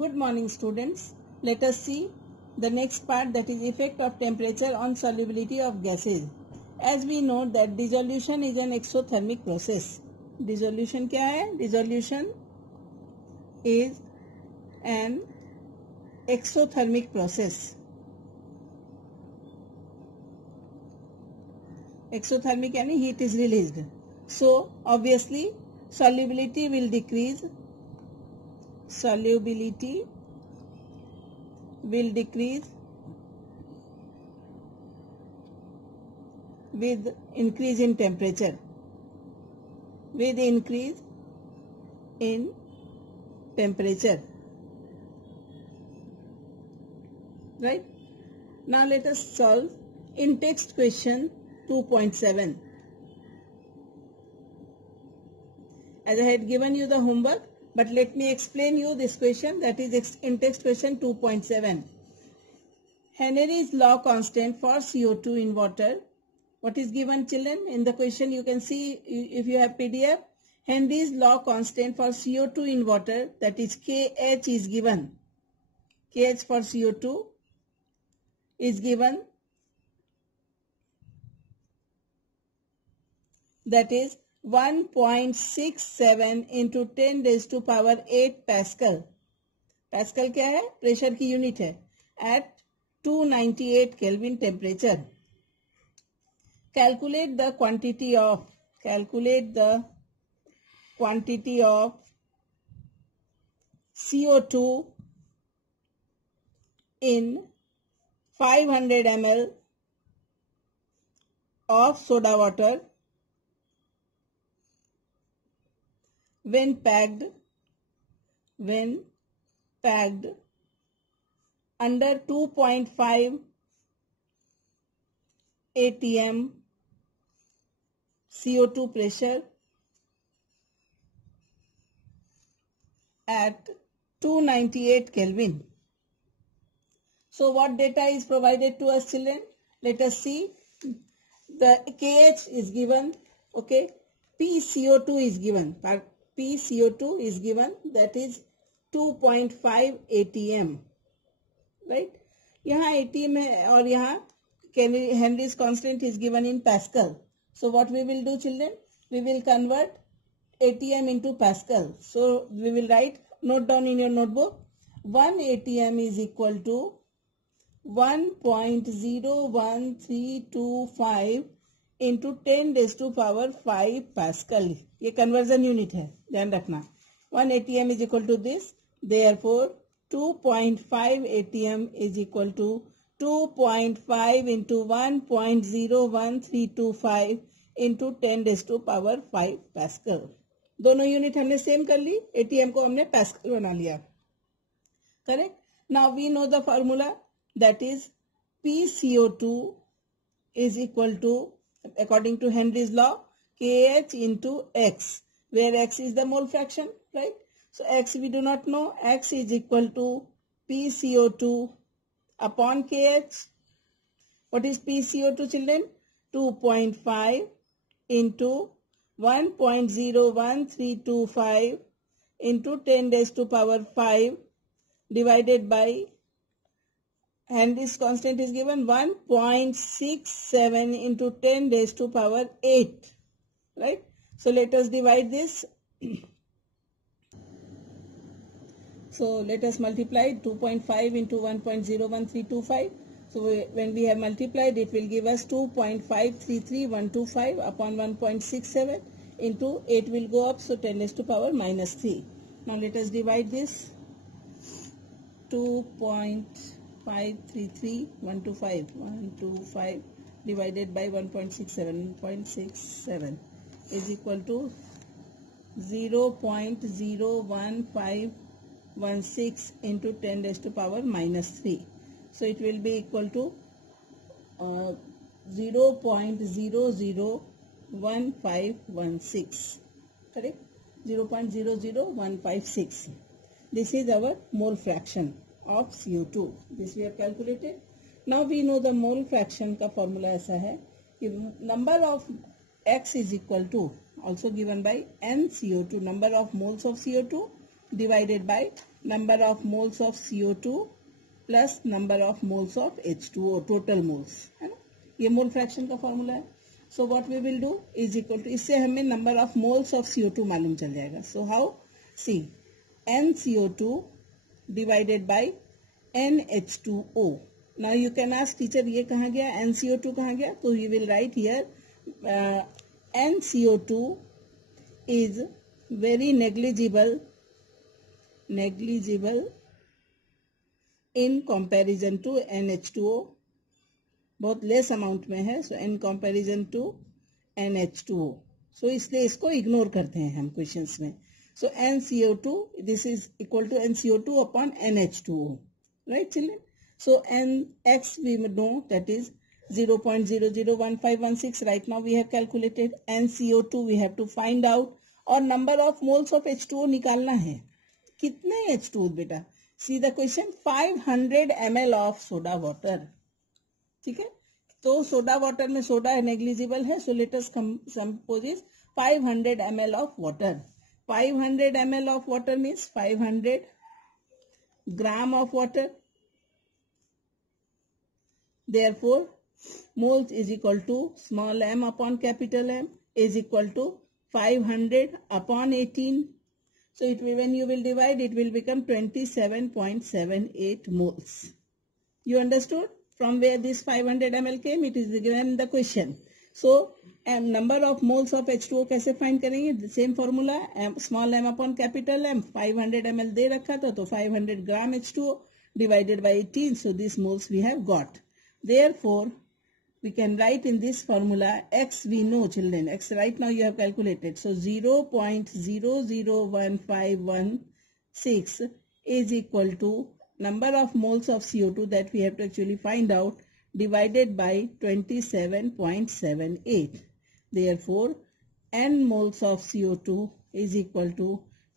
Good morning students. Let us see the next part, that is effect of temperature on solubility of gases. As we know that dissolution is an exothermic process. Dissolution क्या है? Dissolution is an exothermic process. Exothermic यानी heat is released. So obviously solubility will decrease. Solubility will decrease with increase in temperature. With increase in temperature. Right? Now let us solve in text question 2.7. As I had given you the homework, but let me explain you this question, that is in text question 2.7. Henry's law constant for CO2 in water. What is given, children? In the question you can see, if you have PDF, Henry's law constant for CO2 in water, that is KH is given. KH for CO2 is given, that is 1.67 into 10 raised to power 8 Pascal. Pascal क्या है? Pressure की unit है. At 298 Kelvin temperature. Calculate the quantity of CO2 in 500 ml of soda water when packed under 2.5 atm CO2 pressure at 298 Kelvin. So what data is provided to us, children? Let us see. The KH is given, okay. PCO2 is given. PCO2 is given, that is 2.5 atm, right? यहाँ atm है और यहाँ Henry's constant is given in Pascal. So what we will do, children? We will convert atm into Pascal. So we will write, note down in your notebook, 1 atm is equal to 1.01325 into 10 raised to power 5 Pascal. ये conversion unit है, ध्यान रखना. 1 atm is equal to this. Therefore 2.5 atm is equal to 2.5 into 1.01325 into 10 raised to power 5 Pascal. दोनों unit हमने same कर ली, atm को हमने Pascal बना लिया. Correct? Now we know the formula, that is PCO2 is equal to, according to Henry's law, KH into X, where X is the mole fraction, right? So X we do not know. X is equal to PCO2 upon KH. What is PCO2, children? 2.5 into 1.01325 into 10 raised to power 5 divided by Henry's constant is given 1.67 into 10 raised to power 8, right? So let us divide this. So let us multiply 2.5 into 1.01325. So when we have multiplied, it will give us 2.533125 upon 1.67 into 8 will go up, so 10 raised to power minus 3. Now let us divide this. 2.533125 divided by 1.67 is equal to 0.01516 into 10 raised to power minus 3. So it will be equal to 0.001516. Correct? 0.00156. This is our mole fraction of CO2. This we have calculated. Now we know the mole fraction का formula ऐसा है कि number of X is equal to, also given by NCO2, number of moles of CO2 divided by number of moles of CO2 plus number of moles of H2O, total moles, है ना, ये mole fraction का formula है. So what we will do is equal to, इससे हमें number of moles of CO2 मालूम चल जाएगा. So how, see NCO2 divided by NH2O. Now you can ask teacher ये कहाँ गया, NCO2 कहाँ गया, तो you will write here NCO2 is very negligible in comparison to NH2O, बहुत लेस अमाउंट में है. सो इन कंपैरिजन टू NH2O, सो इसलिए इसको इग्नोर करते हैं हम क्वेश्चंस में. So NCO2, this is equal to NCO2 upon NH2O, right children. So Nx we know that is 0.001516. right now we have calculated. NCO2 we have to find out, और number of moles of H2O निकालना है. कितने H2O बेटा, see the question, 500 ml of soda water. ठीक है, तो soda water में soda negligible है, so let us suppose is 500 ml of water. 500 ml of water means 500 gram of water. Therefore moles is equal to small m upon capital M is equal to 500 upon 18. So it will, when you will divide, it will become 27.78 moles. You understood from where this 500 ml came? It is given in the question. So number of moles of H2O कैसे find करेंगे? The same formula, small m upon capital M. 500 ml दे रखा था, तो 500 gram H2O divided by 18. So these moles we have got. Therefore, we can write in this formula, x we know children, x right now you have calculated. So 0.001516 is equal to number of moles of CO2 that we have to actually find out, divided by 27.78. Therefore, n moles of CO2 is equal to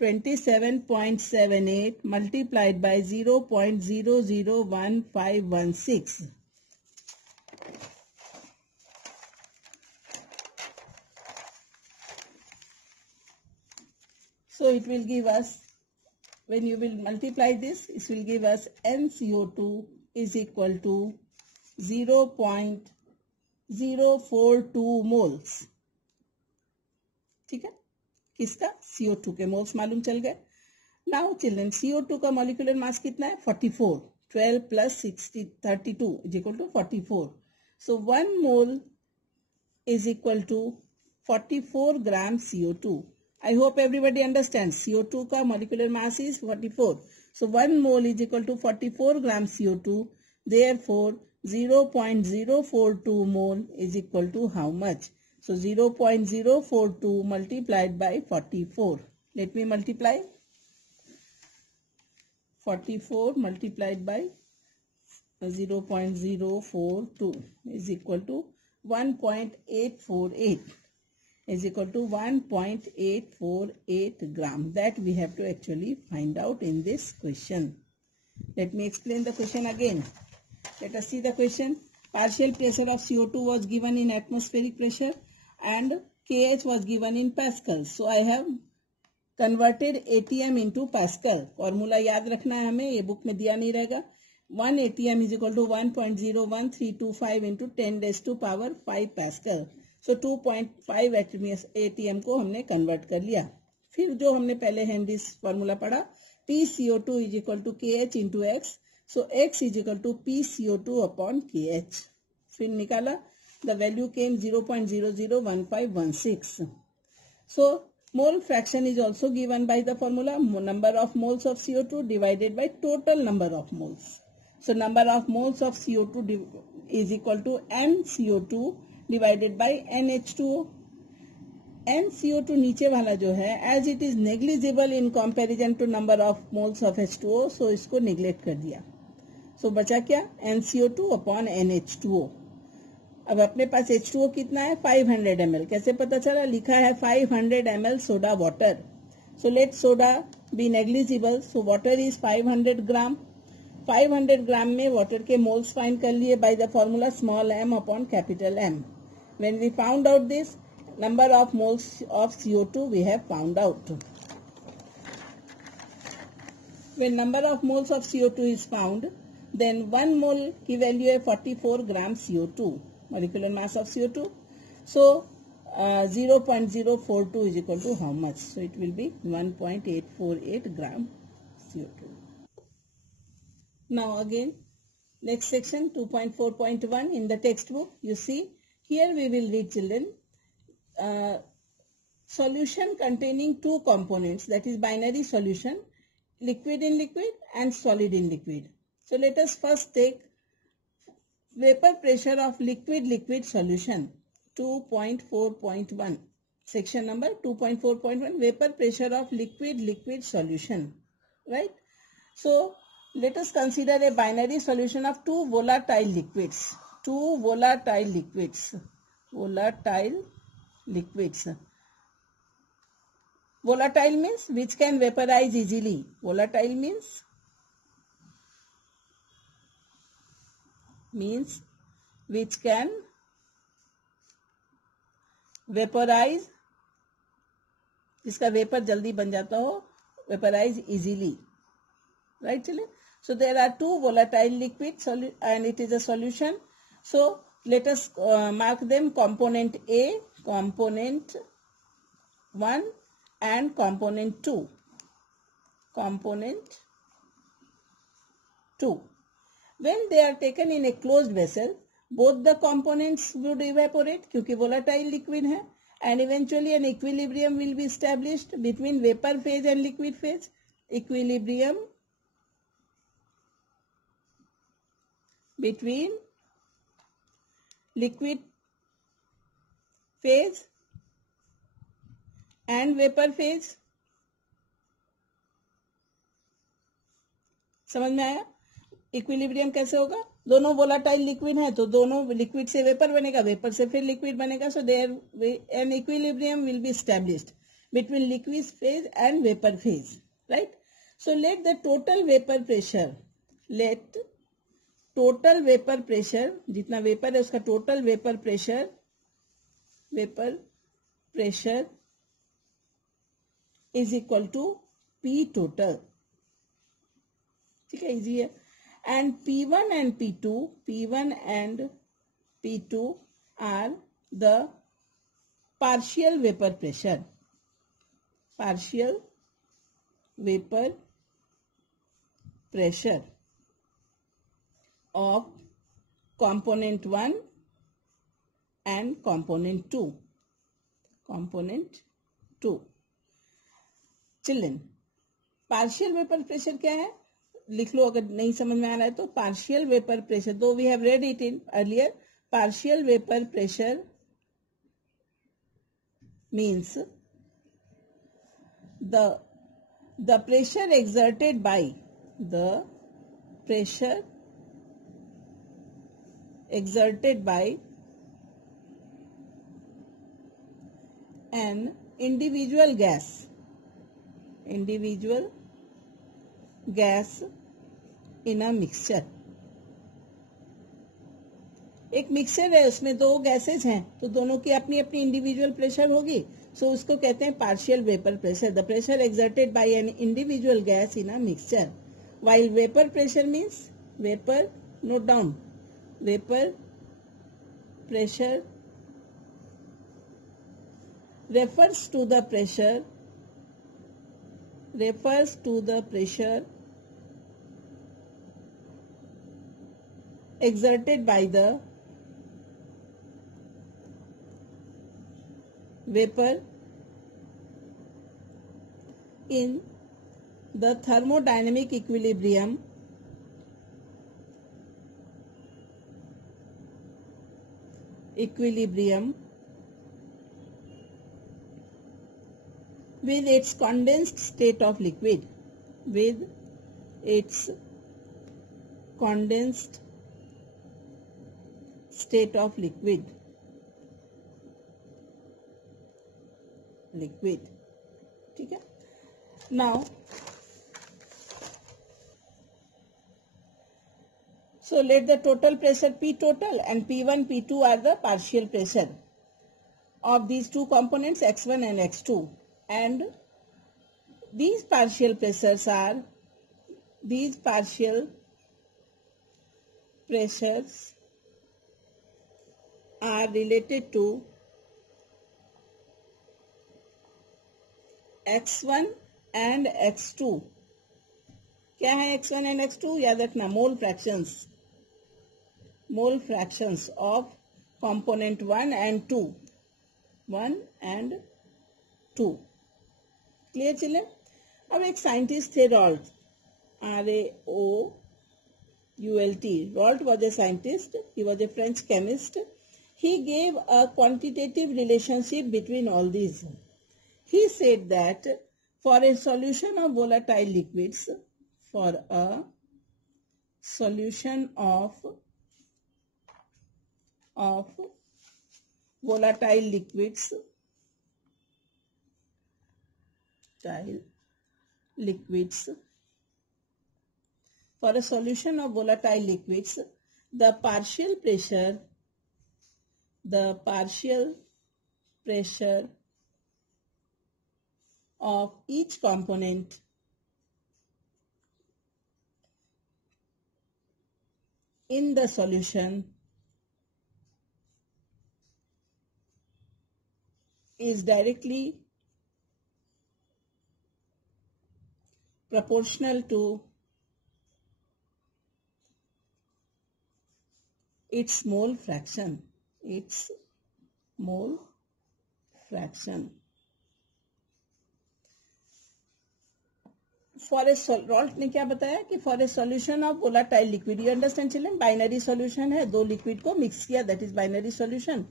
27.78 multiplied by 0.001516. So it will give us, when you will multiply this, it will give us NCO2 is equal to 0.042 moles. ठीक है, किसका, CO2 के moles मालूम चल गए. Now children, CO2 का molecular mass कितना है, 44. 12 plus 60 32 is equal to 44. So 1 mole is equal to 44 gram CO2. I hope everybody understands. CO2 का molecular mass is 44. So 1 mole is equal to 44 gram CO2. Therefore, 0.042 mole is equal to how much? So 0.042 multiplied by 44. Let me multiply. 44 multiplied by 0.042 is equal to 1.848. is equal to 1.848 gram. That we have to actually find out in this question. Let me explain the question again. Let us see the question. Partial pressure of CO2 was given in atmospheric pressure and KH was given in Pascal. So I have converted ATM into Pascal. Formula याद रखना है हमें, ये book में दिया नहीं रहेगा. 1 ATM is equal to 1.01325 into 10 raised to power 5 Pascal. So 2.5 ATM को हमने कन्वर्ट कर लिया. फिर जो हमने पहले हेनरीज फॉर्मूला पढ़ा, PCO2 is equal to KH into X. So X is equal to PCO2 upon KH. फिर निकाला, the value came 0.001516. So mole fraction is also given by the formula, number of moles of CO2 divided by total number of moles. So number of moles of CO2 is equal to NCO2 divided by NH2O. NCO2 नीचे वाला जो है, as it is negligible in comparison to number of moles of H2O, so इसको neglect कर दिया. So बचा क्या, NCO2 upon NH2O. अब अपने पास H2O कितना है, 500 ml. कैसे पता चला, लिखा है 500 ml soda water. So let soda be negligible. So water is 500 gram. 500 ग्राम में वाटर के मोल्स फाइंड कर लिए by the formula small m upon capital M. When we found out this, number of moles of CO2 we have found out. when number of moles of CO2 is found, then 1 mole की value है 44 gram CO2, molecular mass of CO2. So 0.042 is equal to how much? So it will be 1.848 gram CO2. Now again, next section 2.4.1 in the textbook. You see, here we will read, children, solution containing two components, that is binary solution, liquid in liquid and solid in liquid. So let us first take vapor pressure of liquid solution, 2.4.1, section number 2.4.1, vapor pressure of liquid solution, right? So let us consider a binary solution of two volatile liquids. Volatile means which can vaporize easily. Volatile means which can vaporize, जिसका vapour जल्दी बन जाता हो, vaporize easily, right children? So there are two volatile liquids and it is a solution. So let us mark them component A, component 1 and component 2. Component 2. When they are taken in a closed vessel, both the components would evaporate क्योंकि volatile liquid है, and eventually an equilibrium will be established between vapor phase and liquid phase. Equilibrium between liquid phase and vapor phase. समझ में आया? Equilibrium कैसे होगा? दोनों volatile liquid हैं तो दोनों लिक्विड से वेपर बनेगा, वेपर से फिर लिक्विड बनेगा. So there an equilibrium will be established between liquid phase and vapour phase, right? So let the total vapour pressure, जितना वेपर है उसका total vapour pressure is equal to P total. ठीक है, easy है. And P1 and P2 are the partial vapor pressure of component 1 and component 2. Children, partial vapor pressure क्या है? लिख लो अगर नहीं समझ में आ रहा है तो. Partial vapour pressure, though we have read it in earlier. Partial vapour pressure means the pressure exerted by an individual gas in a mixture. एक मिक्सचर है, उसमें दो गैसेज हैं तो दोनों की अपनी अपनी इंडिविजुअल प्रेशर होगी. सो उसको कहते हैं partial vapour pressure. The pressure exerted by an individual gas in a mixture. while vapor pressure means, vapor, note down, vapor pressure refers to the pressure exerted by the vapor in the thermodynamic equilibrium with its condensed state of liquid. ठीक है. Now, so let the total pressure P total and P1, P2 are the partial pressure of these two components X1 and X2, and these partial pressures are these partial pressures are related to x1 and x2. क्या है x1 and x2? याद रखना, mole fractions of component 1 and 2. 1 and 2. Clear children? अब एक scientist थे Raoult, RAOULT. Ralt was a scientist. He was a French chemist. He gave a quantitative relationship between all these. He said that for a solution of volatile liquids, volatile liquids, the partial pressure of each component in the solution is directly proportional to its mole fraction. Raoult ने क्या बताया कि for a solution of volatile liquid, you understand children, binary solution है, दो liquid को mix किया, that is binary solution.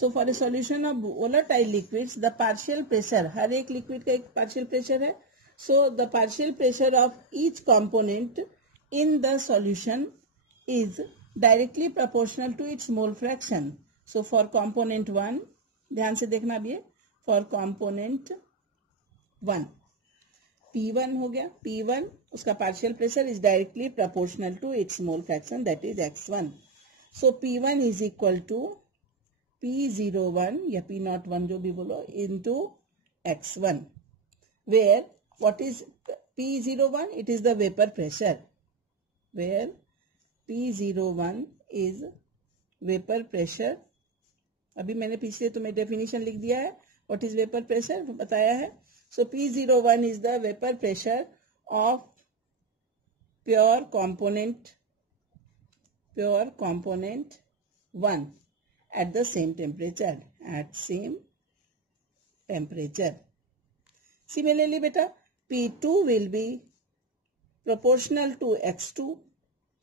So for a solution of volatile liquids the partial pressure, हर एक लिक्विड का एक पार्शियल प्रेशर है. So the partial pressure of each component in the solution is directly proportional to its mole fraction. So for component 1, ध्यान से देखना अब ये, फॉर कॉम्पोनेंट 1 P1 हो गया, P1 उसका partial pressure is directly proportional to its mole fraction, that is x1. So P1 is equal to P01 या P01 जो भी बोलो into x1, where what is P01? It is the vapour pressure, where P01 is vapour pressure. अभी मैंने पिछले तुम्हें definition लिख दिया है, व्हाट इज वेपर प्रेशर बताया है. So P01 is the vapor pressure of pure component 1 at the same temperature. Similarly, beta, P2 will be proportional to x2,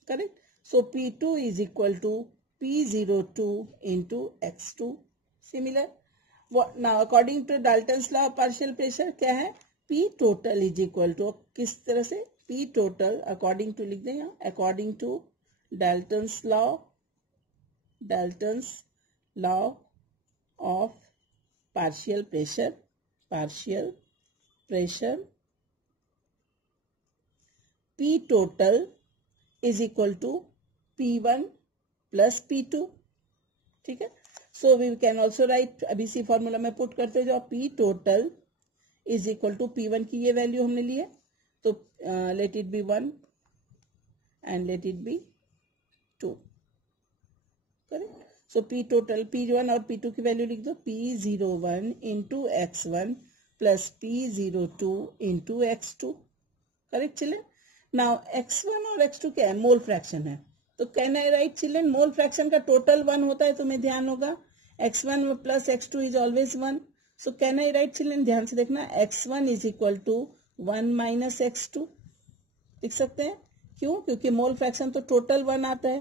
correct? So P2 is equal to P02 into x2. Similar. Now according to Dalton's law of partial pressure क्या है? P total is equal to, किस तरह से? P total according to लिख दें यहाँ, according to Dalton's law of partial pressure, P total is equal to P1 plus P2. ठीक है? So we can also write, अभी इसी फॉर्मूला में पुट करते जाओ, P total is equal to P1 की ये वैल्यू हमने ली है, तो let it be 1 and let it be 2, correct? So P total, P1 और P2 की वैल्यू लिख दो, P01 into x1 plus P02 into x2, correct children? Now x1 और x2 क्या है? मोल फ्रैक्शन है. तो can I right children, mole fraction का टोटल 1 होता है, तुम्हें ध्यान होगा, x1 plus x2 is always 1. So can I right children, ध्यान से देखना, x1 is equal to 1 minus x2 लिख सकते हैं. क्यों? क्योंकि मोल फ्रैक्शन तो टोटल 1 आता है,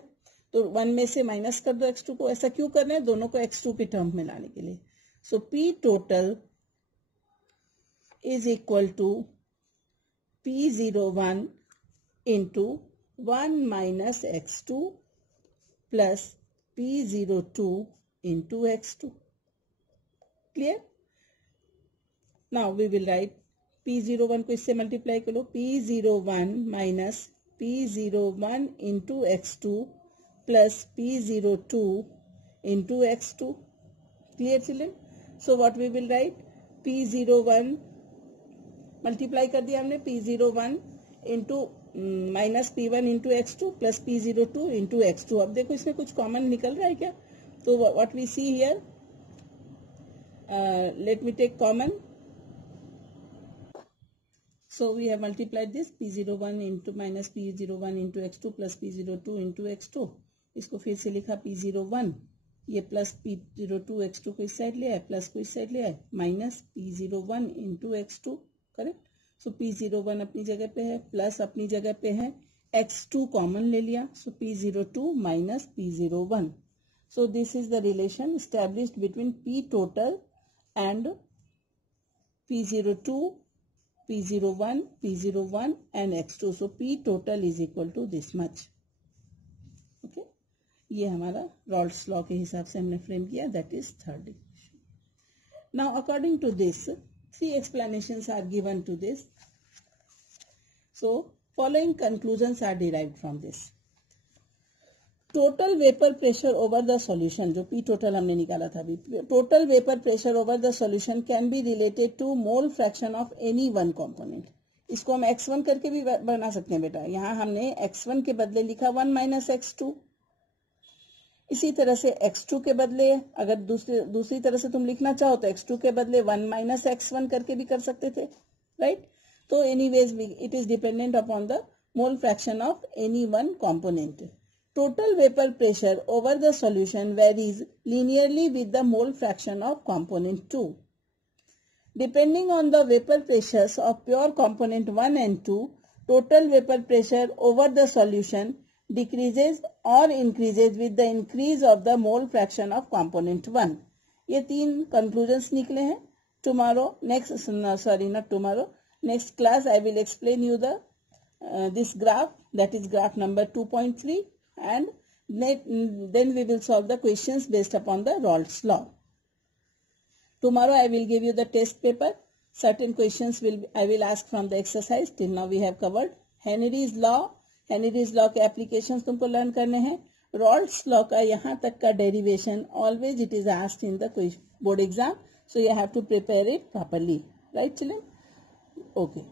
तो 1 में से माइनस कर दो x2 को. ऐसा क्यों कर रहे हैं? दोनों को x2 की टर्म में लाने के लिए. So P total is equal to P01 into 1 minus x2 plus P02 into x2. Clear? Now we will write P01 को इससे मल्टीप्लाई करो, P01 minus P01 into x2 plus P02 into x2. Clear children? So what we will write? P01 multiply कर दिया हमने, P01 into minus P1 into x2 plus P02 into x2. अब देखो इसमें कुछ कॉमन निकल रहा है क्या? तो what we see here, let me take common. So we have multiplied this P01 into minus P01 into x2 plus P02 into x2. इसको फिर से लिखा P01, ये प्लस P02 x2 को इस साइड ले आए, प्लस को इस साइड ले आए, minus P01 into x2. Correct. सो P01 अपनी जगह पे है, प्लस अपनी जगह पे है, x2 कॉमन ले लिया, सो P02 minus P01. So this is the relation established between P total and P02, P01, P01 and x2. So P total is equal to this much. Okay, ये हमारा Raoult's law के हिसाब से हमने frame किया. That is third equation. Now according to this, 3 explanations are given to this. So following conclusions are derived from this. Total vapour pressure over the solution, जो P total हमने निकाला था अभी, total vapour pressure over the solution can be related to mole fraction of any one component. इसको हम x1 करके भी बना सकते हैं बेटा. यहाँ हमने x1 के बदले लिखा 1 माइनस x2. इसी तरह से x2 के बदले अगर दूसरी तरह से तुम लिखना चाहो तो x2 के बदले 1 माइनस x1 करके भी कर सकते थे, राइट. तो anyways it is dependent upon the mole fraction of any one component. Total vapor pressure over the solution varies linearly with the mole fraction of component 2. Depending on the vapor pressures of pure component 1 and 2, total vapor pressure over the solution decreases or increases with the increase of the mole fraction of component 1. ये 3 conclusions निकले हैं. Next class I will explain you the this graph, that is graph number 2.3. And then we will solve the questions based upon the Raoult's law. Tomorrow I will give you the test paper. Certain questions I will ask from the exercise. Till now we have covered Henry's law. Henry's law के applications तुमको learn करने हैं. Raoult's law का यहाँ तक का derivation always it is asked in the board exam. So you have to prepare it properly. Right children? Okay.